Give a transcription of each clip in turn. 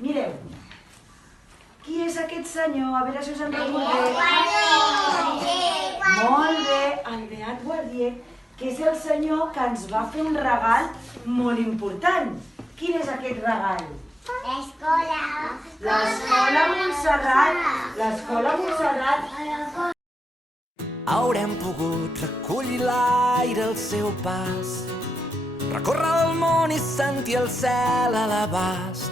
Mireu, qui és aquest senyor? A veure si us en recordeu. Molt bé, el Beat Guardier, que és el senyor que ens va fer un regal molt important. Quin és aquest regal? L'escola. L'escola Montserrat. L'escola Montserrat. Haurem pogut recollir l'aire al seu pas, recórrer el món i sentir el cel a l'abast.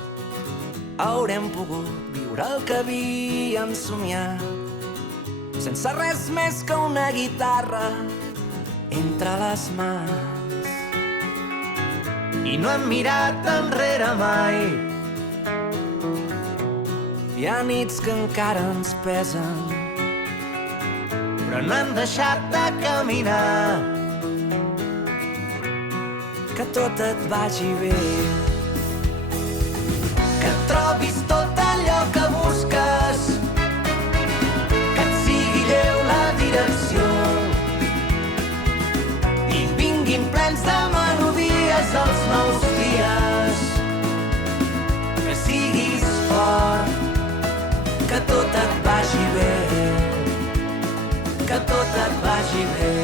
Haurem pogut viure el que havíem somiat, sense res més que una guitarra entre les mans. I no hem mirat enrere mai. Hi ha nits que encara ens pesen, però no hem deixat de caminar. Que tot et vagi bé, que trobis tot allò que busques, que et sigui lleu la direcció i vinguin plens de melodies els nous dies. Que siguis fort, que tot et vagi bé, que tot et vagi bé.